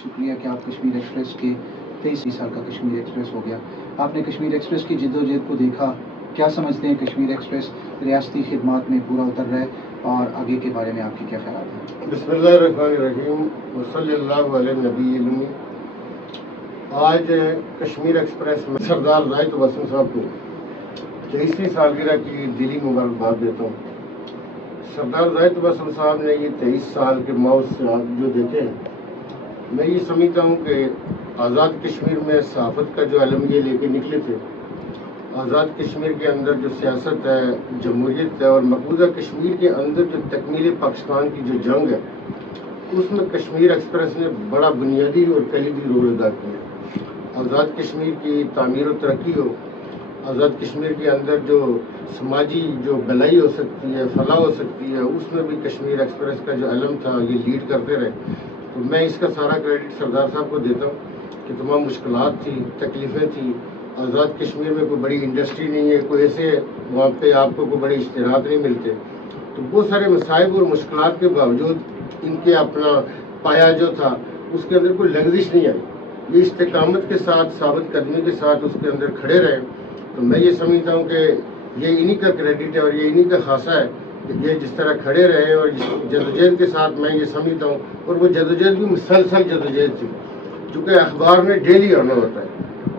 शुक्रिया कि आप कश्मीर एक्सप्रेस के 23 साल का कश्मीर एक्सप्रेस हो गया। आपने कश्मीर एक्सप्रेस की जिद्दोजहद को देखा, क्या समझते हैं कश्मीर एक्सप्रेस रियासती खिदमात में पूरा उतर रहा है और आगे के बारे में आपके क्या ख्याल हैं? बिस्मिल्लाहिर्रहमानिर्रहीम व सल्लल्लाहु अला नबील उम्मी। आज कश्मीर एक्सप्रेस में सरदार जाहिद वसीम साहब को 23वीं सालगिरह की दिली मुबारकबाद देता हूँ। सरदार जाहिद वसीम साहब ने ये 23 साल के मौत से जो देखे हैं, मैं ये समझता हूँ कि आज़ाद कश्मीर में सहाफ़त का जो अलम ये लेके निकले थे, आज़ाद कश्मीर के अंदर जो सियासत है, जमहूरियत है और मकबूजा कश्मीर के अंदर जो तकमील पाकिस्तान की जो जंग है, उसमें कश्मीर एक्सप्रेस ने बड़ा बुनियादी और कलीदी रोल अदा किया। आज़ाद कश्मीर की तामीर और तरक्की हो, आज़ाद कश्मीर के अंदर जो समाजी जो भलाई हो सकती है, फलाह हो सकती है, उसमें भी कश्मीर एक्सप्रेस का जो अलम था ये लीड करते रहे। तो मैं इसका सारा क्रेडिट सरदार साहब को देता हूँ कि तमाम मुश्किलात थी, तकलीफ़ें थी। आज़ाद कश्मीर में कोई बड़ी इंडस्ट्री नहीं है, कोई ऐसे वहाँ पे आपको कोई बड़े इश्तरात नहीं मिलते, तो बहुत सारे मसाइब और मुश्किलात के बावजूद इनके अपना पाया जो था उसके अंदर कोई लग्जिश नहीं आई। ये इस्तेकामत के साथ, साबित कदमी के साथ उसके अंदर खड़े रहे। तो मैं ये समझता हूँ कि ये इन्हीं का क्रेडिट है और ये इन्हीं का खासा है कि ये जिस तरह खड़े रहे और जिस जदोजहद के साथ, मैं ये समझता हूँ, और वो जदोजहद भी मुसलसल जदोजहद थी, चूँकि अखबार में डेली आना होता है,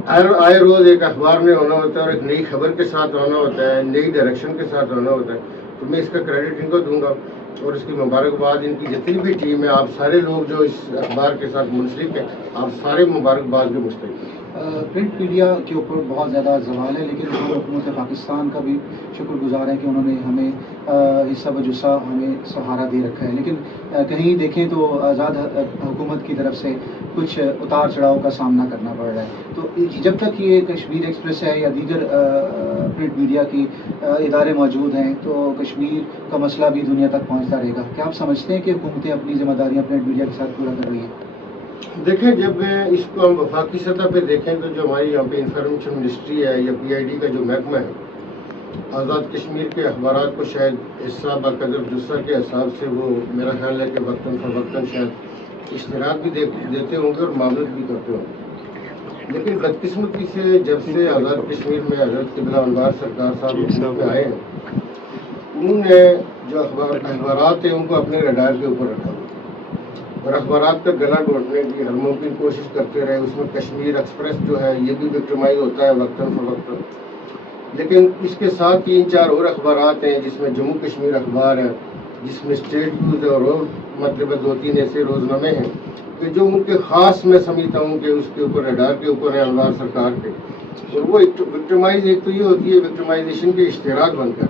आए रोज़ एक अखबार में होना होता है और एक नई खबर के साथ आना होता है, नई डायरेक्शन के साथ आना होता है। तो मैं इसका क्रेडिट इनको दूंगा और इसकी मुबारकबाद इनकी जितनी भी टीम है, आप सारे लोग जो इस अखबार के साथ मुंसलिक हैं, आप सारे मुबारकबाद के मुस्तहिक हैं। प्रिंट मीडिया के ऊपर बहुत ज़्यादा सवाल है, लेकिन हम हुकूमत पाकिस्तान का भी शुक्रगुजार है कि उन्होंने हमें हिस्सा वजुस्सा हमें सहारा दे रखा है। लेकिन कहीं देखें तो आज़ाद हुकूमत की तरफ से कुछ उतार चढ़ाव का सामना करना पड़ रहा है। तो जब तक ये कश्मीर एक्सप्रेस है या दीगर प्रिंट मीडिया की इदारे मौजूद हैं, तो कश्मीर का मसला भी दुनिया तक पहुँचता रहेगा। क्या आप समझते हैं कि हुकूमतें अपनी जिम्मेदारियाँ प्रिंट मीडिया के साथ पूरा कर रही हैं? देखें, जब इसको हम वफाकी सतह पे देखें तो जो हमारी यहाँ पे इंफॉर्मेशन मिनिस्ट्री है या PID का जो महकमा है, आज़ाद कश्मीर के अखबारात को शायद हिस्सा बकदर जुस्सा के हिसाब से वो मेरा ख्याल है कि वक्तन फ़वक्तन शायद इश्तराक भी देते होंगे और मामलत भी करते होंगे। लेकिन बदकिस्मती से जब से आज़ाद कश्मीर में हज़रत क़िबला अनवार सरकार साहब हुकूमत में आए हैं, उन्होंने जो अखबारात हैं उनको अपने रडार के ऊपर रखा और अखबारात का गला घोटने की हर मुमकिन कोशिश करते रहे। उसमें कश्मीर एक्सप्रेस जो है ये भी विक्टिमाइज होता है वक्तन फ़वक्तन। लेकिन इसके साथ 3-4 और अखबारात हैं, जिसमें जम्मू कश्मीर अखबार है, जिसमें स्टेट न्यूज़ है और मतलब 2-3 ऐसे रोज़नामे हैं कि जो उनके ख़ास मैं समझता हूँ कि उसके ऊपर रडार के ऊपर है अनवार सरकार के। और वो विक्टिमाइज एक तो ये होती है विक्टिमाइजेशन के इश्तराक बनकर,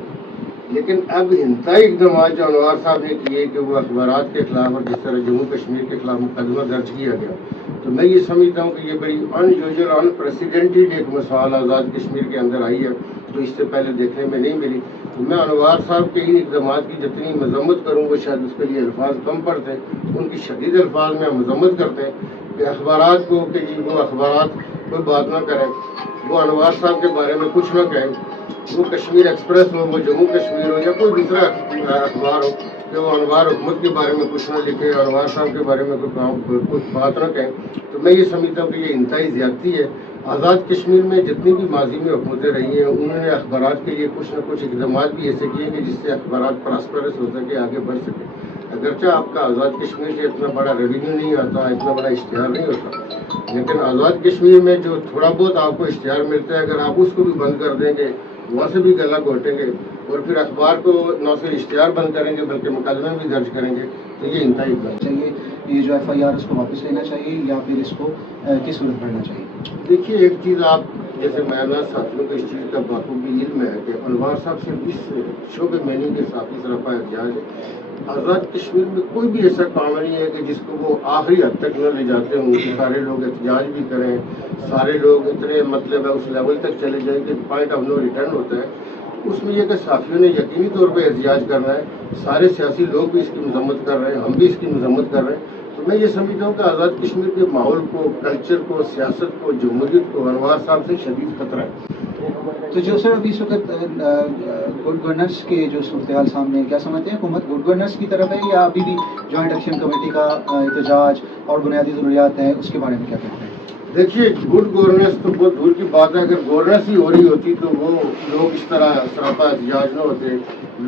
लेकिन अब इंतहाई इकदाम जो अनवार साहब ने किए कि वो अखबारात के खिलाफ और जिस तरह जम्मू कश्मीर के खिलाफ मुकदमा दर्ज किया गया, तो मैं ये समझता हूँ कि ये बड़ी अनयूजुअल अनप्रेसिडेंटेड एक मिसाल आज़ाद कश्मीर के अंदर आई है जो इससे पहले देखने में नहीं मिली। तो मैं अनवार साहब के इन इकदाम की जितनी मजम्मत करूँ वो शायद उसके लिए अल्फाज कम पड़ते हैं, उनकी शदीद अल्फाज में हम मजम्मत करते हैं कि अखबारात को कि जी वो अखबारात कोई बात ना करें, वो अनवार साहब के बारे में कुछ ना कहें, वो कश्मीर एक्सप्रेस हो, वो जम्मू कश्मीर हो या कोई दूसरा अखबार हो कि वो अनवार हुकूमत के बारे में कुछ ना लिखे, अनवार साहब के बारे में कुछ बात ना कहें। तो मैं ये समझता हूँ कि ये इंतहाई ज़्यादती है। आज़ाद कश्मीर में जितनी भी माजी में हुकूमतें रही हैं, उन्होंने अखबारात के लिए कुछ ना कुछ इकदाम भी ऐसे किए कि जिससे अखबारात प्रॉस्परस हो सके, आगे बढ़ सके। अगरचा आपका आज़ाद कश्मीर से इतना बड़ा रेवेन्यू नहीं आता, इतना बड़ा इश्तिहार नहीं होता, लेकिन आज़ाद कश्मीर में जो थोड़ा बहुत आपको इश्तिहार मिलता है, अगर आप उसको भी बंद कर देंगे, वहाँ से भी गला घोटेंगे और फिर अखबार को न सिर्फ इश्तिहार बंद करेंगे बल्कि मुकदमे भी दर्ज करेंगे, तो ये इंतहाई चाहिए। ये जो FIR उसको वापस लेना चाहिए या फिर इसको किस सूरत बढ़ना चाहिए? देखिए, एक चीज़ आप जैसे मेहनत साथियों को इस चीज़ का बखूबी इल्म है कि अनवार साहब सिर्फ इस शोबे में नहीं के साथ इस रफा एहतियाज है। आज़ाद कश्मीर में कोई भी ऐसा काम नहीं है कि जिसको वो आखिरी हद तक न ले जाते हों कि सारे लोग एहतजाज भी करें, सारे लोग इतने मतलब है उस लेवल तक चले जाएं कि पॉइंट ऑफ नो रिटर्न होता है। उसमें यह कि साथियों ने यकीनी तौर पर एहतजाज करना है, सारे सियासी लोग भी इसकी मजम्मत कर रहे हैं, हम भी इसकी मजम्मत कर रहे हैं। तो मैं ये समझता हूँ कि आज़ाद कश्मीर के माहौल को, कल्चर को, सियासत को, जमहूरियत को अनवार साहब से शदीद खतरा है। تو جو سر ابھی اس وقت گڈ گورننس کے جو صورتحال سامنے ہے، کیا سمجھتے ہیں حکومت گڈ گورننس کی طرف ہے یا ابھی بھی جوائنٹ ایکشن کمیٹی کا احتجاج اور بنیادی ضروریات ہیں اس کے بارے میں کیا کہتے ہیں؟ دیکھیے گڈ گورننس تو بہت دور کی بات ہے. اگر گورننس ہی ہو رہی ہوتی تو وہ لوگ اس طرح سراپا احتجاج نہ ہوتے,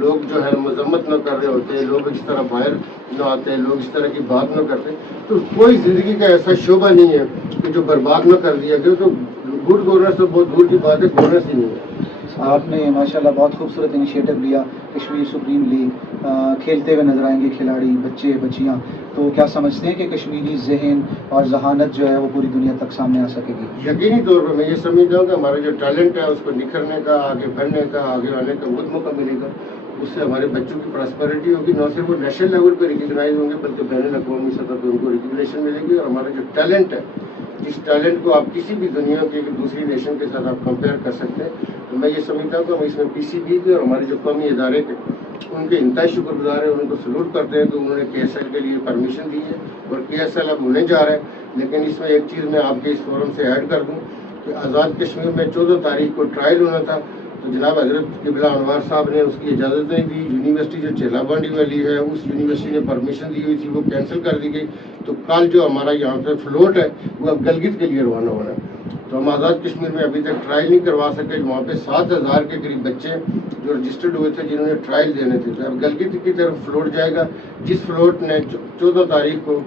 لوگ جو ہے مذمت نہ کر رہے ہوتے, لوگ اس طرح باہر نہ آتے, لوگ اس طرح کی بات نہ کرتے. تو کوئی زندگی کا ایسا شعبہ نہیں ہے کہ جو برباد نہ کر دیا گیا. تو گڈ گورننس تو بہت دور کی بات ہے, گورننس ہی نہیں ہے. آپ نے ماشاءاللہ بہت خوبصورت انیشیٹو لیا. کشمیر سپریم لیگ کھیلتے ہوئے نظر آئیں گے کھلاڑی, بچے بچیاں. تو کیا سمجھتے ہیں کہ کشمیری ذہن اور ذہانت جو ہے وہ پوری دنیا تک سامنے آ سکے گی؟ یقینی طور پر میں یہ سمجھتا ہوں کہ ہمارا جو ٹیلنٹ ہے اس کو نکھرنے کا, آگے بڑھنے کا, آگے آنے کا بہت موقع ملے گا. اس سے ہمارے بچوں کی پراسپیرٹی ہوگی. نہ صرف وہ نیشنل لیول پہ ریکگنائز ہوں گے بلکہ بین الاقوامی سطح پہ ان کو ریکگنیشن ملے گی. اور ہمارا جو ٹیلنٹ ہے, جس ٹیلنٹ کو آپ کسی بھی دنیا کی دوسری نیشن کے ساتھ آپ کمپیئر کر سکتے ہیں, تو میں یہ سمجھتا ہوں کہ ہم اس میں پی سی بی کے اور ہمارے جو قومی ادارے کے ان کے انتہائی شکر گزار ہیں. ان کو سلوٹ کرتے ہیں کہ انہوں نے کے ایس ایل کے لیے پرمیشن دی ہے اور کے ایس ایل اب ہونے جا رہا ہے. لیکن اس میں ایک چیز میں آپ کے اس فورم سے ایڈ کر دوں کہ آزاد کشمیر میں 14 تاریخ کو ٹرائل ہونا تھا, تو جناب حضرت قبلہ انوار صاحب نے اس کی اجازت نہیں دی. یونیورسٹی جو چیلا بانڈی والی ہے اس یونیورسٹی نے پرمیشن دی ہوئی تھی, وہ کینسل کر دی گئی. تو کل جو ہمارا یہاں پہ فلوٹ ہے وہ اب گلگت کے لیے روانہ ہونا ہے. تو ہم آزاد کشمیر میں ابھی تک ٹرائل نہیں کروا سکے. وہاں پہ 7,000 کے قریب بچے جو رجسٹرڈ ہوئے تھے جنہوں نے ٹرائل دینے تھے. تو اب گلگت کی طرف فلوٹ جائے گا. جس فلوٹ نے 14 تاریخ کو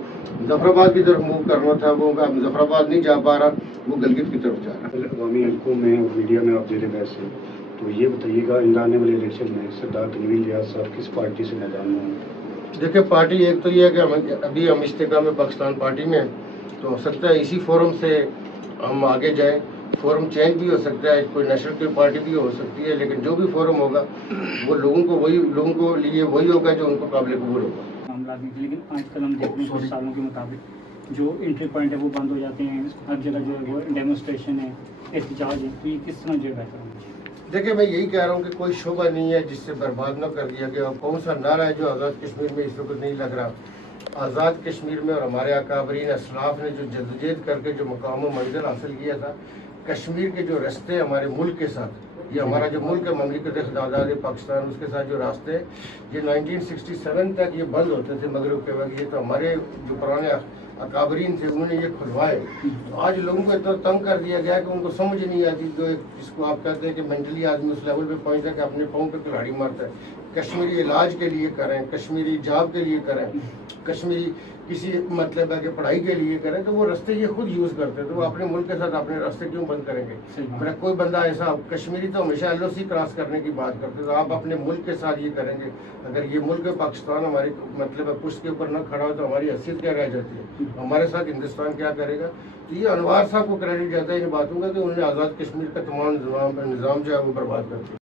ظفر آباد کی طرف موو کرنا تھا وہ اب ظفر آباد نہیں جا پا رہا, وہ گلگت کی طرف جا رہا ہے. عوامی حلقوں میں اور میڈیا میں آپ زیر بحث ہیں, تو یہ بتائیے گا آنے والے الیکشن میں سردار تنویر ریاض صاحب کس پارٹی سے میدان میں ہوں؟ دیکھیں پارٹی ایک تو یہ ہے کہ ابھی ہم استحکام پاکستان پارٹی میں ہیں, تو ہو سکتا ہے اسی فورم سے ہم آگے جائیں. فورم چینج بھی ہو سکتا ہے, کوئی نیشنل کی پارٹی بھی ہو سکتی ہے, لیکن جو بھی فورم ہوگا وہ لوگوں کو لیے وہی ہوگا جو ان کو قابل قبول ہوگا. معاملات نہیں تھے, لیکن آج کل ہم دیکھتے ہیں کچھ سالوں کے مطابق جو انٹری پوائنٹ ہے وہ بند ہو جاتے ہیں, ہر جگہ جو ہے وہ ڈیمونسٹریشن ہے, احتجاج ہے. تو یہ کس طرح جو ہے بہتر ہونا چاہیے؟ دیکھیں میں یہی کہہ رہا ہوں کہ کوئی شعبہ نہیں ہے جس سے برباد نہ کر دیا گیا. اور کون سا نعرہ ہے جو آزاد کشمیر میں اس وقت نہیں لگ رہا. آزاد کشمیر میں اور ہمارے اکابرین اسلاف نے جو جدوجہد کر کے جو مقام و منزل حاصل کیا تھا, کشمیر کے جو راستے ہمارے ملک کے ساتھ, یہ ہمارا جو ملک ہے مملکت آزاد پاکستان, اس کے ساتھ جو راستے یہ 1967 تک یہ بند ہوتے تھے مغرب کے وقت. یہ تو ہمارے جو پرانے اکابرین تھے انہوں نے یہ کھلوائے. آج لوگوں کو اتنا تنگ کر دیا گیا کہ ان کو سمجھ نہیں آتی. جو جس کو آپ کہتے ہیں کہ مینٹلی آدمی اس لیول پہ پہنچتا ہے کہ اپنے پاؤں پہ کلاڑی مارتا ہے. کشمیری علاج کے لیے کریں, کشمیری جاب کے لیے کریں, کشمیری کسی مطلب ہے کہ پڑھائی کے لیے کریں, تو وہ راستے یہ خود یوز کرتے ہیں. تو وہ اپنے ملک کے ساتھ اپنے راستے کیوں بند کریں گے؟ میرا کوئی بندہ ایسا کشمیری تو ہمیشہ ایل او سی کراس کرنے کی بات کرتے, تو آپ اپنے ملک کے ساتھ یہ کریں گے. اگر یہ ملک پاکستان ہماری مطلب ہے پشت کے اوپر نہ کھڑا ہو تو ہماری حیثیت کیا رہ جاتی ہے, ہمارے ساتھ ہندوستان کیا کرے گا؟ تو یہ انوار صاحب کو کریڈٹ جاتا ہے ان باتوں کا کہ انہوں نے آزاد کشمیر کا تمام نظام جو ہے وہ برباد کر دیا.